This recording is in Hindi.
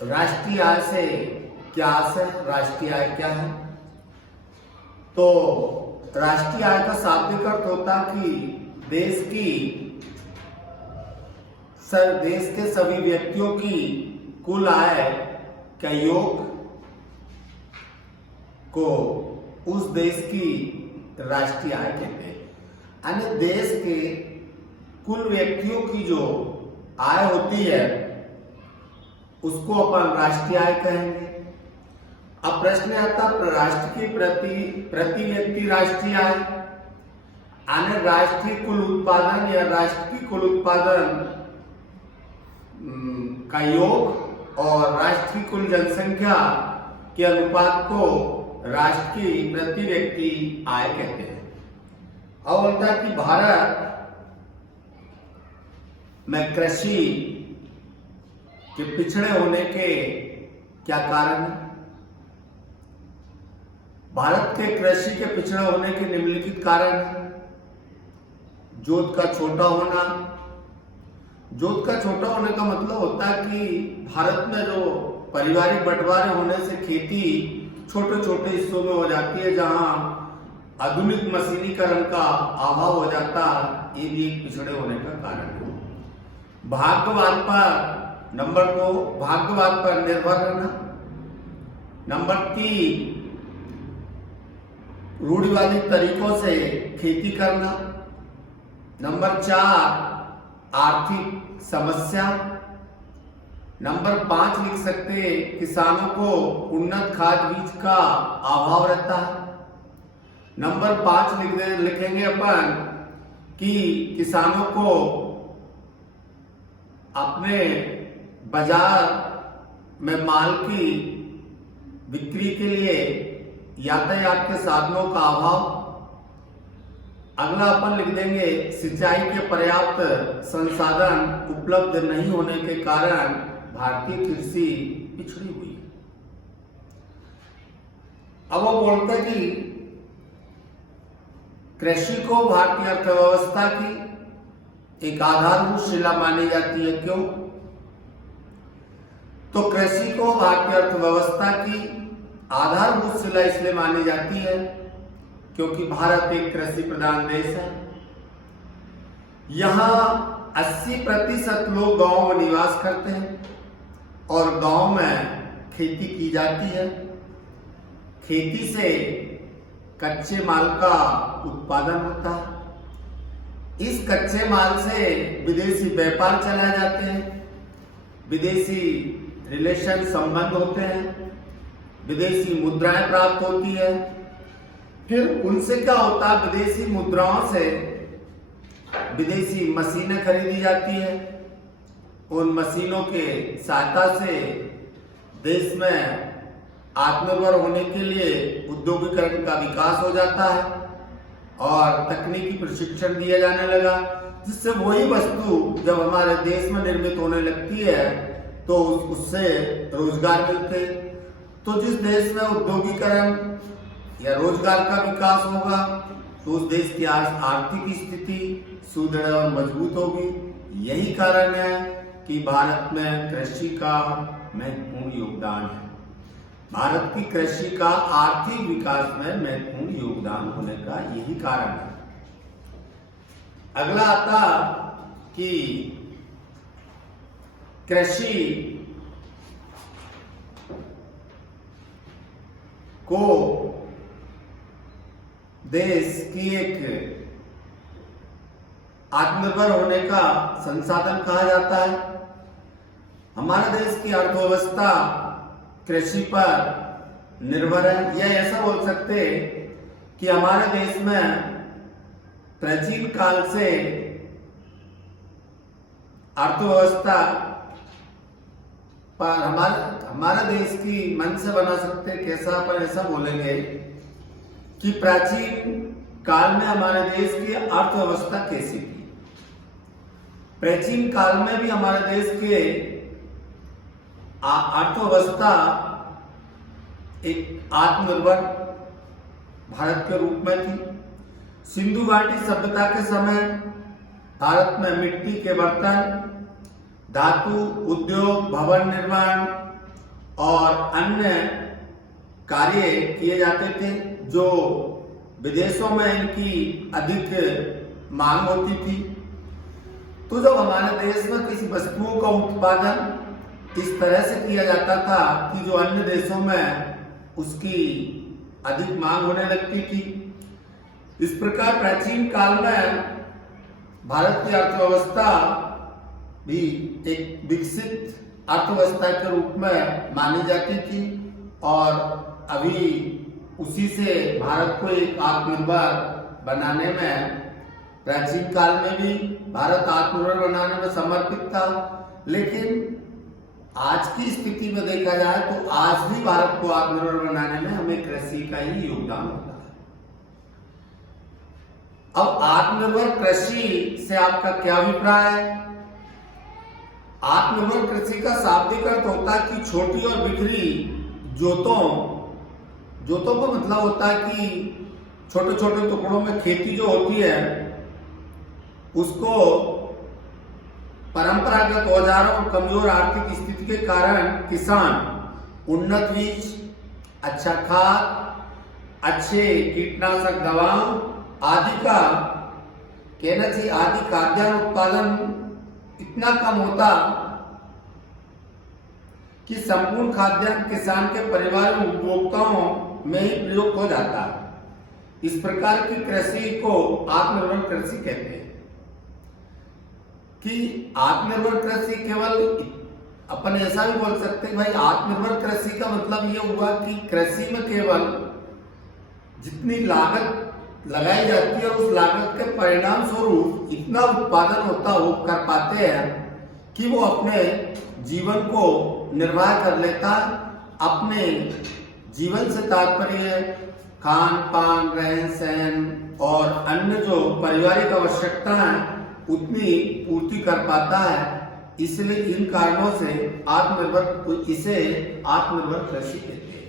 राष्ट्रीय आय से क्या आस है, राष्ट्रीय आय क्या है? तो राष्ट्रीय आय का शाब्दिक अर्थ होता कि देश के सभी व्यक्तियों की कुल आय का योग को उस देश की राष्ट्रीय आय कहते हैं। यानी देश के कुल व्यक्तियों की जो आय होती है उसको अपन राष्ट्रीय आय कहेंगे। अब प्रश्न आता राष्ट्र की प्रति व्यक्ति राष्ट्रीय आय, यानी राष्ट्रीय कुल उत्पादन या राष्ट्र की कुल उत्पादन का योग और राष्ट्र की कुल जनसंख्या के अनुपात को राष्ट्र की प्रति व्यक्ति आय कहते हैं। अब बोलता है कि भारत में कृषि के पिछड़े होने के क्या कारण है? भारत के कृषि के पिछड़े होने के निम्नलिखित कारण है। जोत का छोटा होना। जोत का छोटा होने का मतलब होता है कि भारत में जो पारिवारिक बंटवारे होने से खेती छोटे छोटे हिस्सों में हो जाती है, जहां आधुनिक मशीनीकरण का अभाव हो जाता है। ये भी एक पिछड़े होने का कारण है। भाग्यवाद पर नंबर 2, भाग्यवाद पर निर्भर रहना। नंबर 3, रूढ़िवादी तरीकों से खेती करना। नंबर 4, आर्थिक समस्या। नंबर 5 लिख सकते हैं, किसानों को उन्नत खाद बीज का अभाव रहता है। नंबर 5 लिखेंगे अपन कि किसानों को अपने बाजार में माल की बिक्री के लिए यातायात के साधनों का अभाव। अगला अपन लिख देंगे, सिंचाई के पर्याप्त संसाधन उपलब्ध नहीं होने के कारण भारतीय कृषि पिछड़ी हुई। अब वो बोलते हैं कि कृषि को भारतीय अर्थव्यवस्था की एक आधारभूत शिला मानी जाती है। क्यों? तो कृषि को भारतीय अर्थव्यवस्था की आधारभूत शिला इसलिए मानी जाती है क्योंकि भारत एक कृषि प्रधान देश है। यहाँ 80% लोग गांव में निवास करते हैं और गांव में खेती की जाती है। खेती से कच्चे माल का उत्पादन होता है। इस कच्चे माल से विदेशी व्यापार चलाए जाते हैं, विदेशी रिलेशन संबंध होते हैं, विदेशी मुद्राएं प्राप्त होती है। फिर उनसे क्या होता है, विदेशी मुद्राओं से विदेशी मशीनें खरीदी जाती है। उन मशीनों के सहायता से देश में आत्मनिर्भर होने के लिए उद्योगीकरण का विकास हो जाता है और तकनीकी प्रशिक्षण दिया जाने लगा, जिससे वही वस्तु जब हमारे देश में निर्मित होने लगती है तो उससे रोजगार मिलते। तो जिस देश में उद्योगीकरण या रोजगार का विकास होगा तो उस देश की आर्थिक स्थिति सुदृढ़ और मजबूत होगी। यही कारण है कि भारत में कृषि का महत्वपूर्ण योगदान है। भारत की कृषि का आर्थिक विकास में महत्वपूर्ण योगदान होने का यही कारण है। अगला आता कि कृषि को देश की एक आत्मनिर्भर होने का संसाधन कहा जाता है। हमारे देश की अर्थव्यवस्था कृषि पर निर्भर है। यह ऐसा बोल सकते कि हमारे देश में प्राचीन काल से अर्थव्यवस्था पर हमारे देश की मन से बना सकते। कैसा अपन ऐसा बोलेंगे कि प्राचीन काल में हमारे देश की अर्थव्यवस्था कैसी थी। प्राचीन काल में भी हमारे देश के अर्थव्यवस्था एक आत्मनिर्भर भारत के रूप में थी। सिंधु घाटी सभ्यता के समय भारत में मिट्टी के बर्तन, धातु उद्योग, भवन निर्माण और अन्य कार्य किए जाते थे जो विदेशों में इनकी अधिक मांग होती थी। तो जब हमारे देश में किसी वस्तुओं का उत्पादन इस तरह से किया जाता था कि जो अन्य देशों में उसकी अधिक मांग होने लगती थी, इस प्रकार प्राचीन काल में भारत की अर्थव्यवस्था भी एक विकसित अर्थव्यवस्था के रूप में मानी जाती थी और अभी उसी से भारत को एक आत्मनिर्भर बनाने में, प्राचीन काल में भी भारत आत्मनिर्भर बनाने में समर्पित था। लेकिन आज की स्थिति में देखा जाए तो आज भी भारत को आत्मनिर्भर बनाने में हमें कृषि का ही योगदान होता है। अब आत्मनिर्भर कृषि से आपका क्या अभिप्राय है? आत्मनिर्भर कृषि का शाब्दिक अर्थ होता है कि छोटी और बिखरी जोतों का मतलब होता है कि छोटे छोटे टुकड़ों में खेती जो होती है उसको परंपरागत औजारों और कमजोर आर्थिक स्थिति के कारण किसान उन्नत बीज, अच्छा खाद, अच्छे कीटनाशक दवाओं आदि का कहना चाहिए आदि खाद्यान्न उत्पादन इतना कम होता कि संपूर्ण खाद्यान्न किसान के परिवार उपभोक्ताओं में ही प्रयोग हो जाता है। इस प्रकार की कृषि को आत्मनिर्भर कृषि कहते हैं। कि आत्मनिर्भर कृषि केवल अपन ऐसा भी बोल सकते हैं भाई आत्मनिर्भर कृषि का मतलब ये हुआ कि कृषि में केवल जितनी लागत लगाई जाती है उस लागत के परिणाम स्वरूप इतना उत्पादन हो कर पाते हैं कि वो अपने जीवन को निर्वाह कर लेता। अपने जीवन से तात्पर्य खान पान, रहन सहन और अन्य जो पारिवारिक आवश्यकता है उतनी पूर्ति कर पाता है। इसलिए इन कारणों से इसे आत्मनिर्भर कृषि कहते हैं।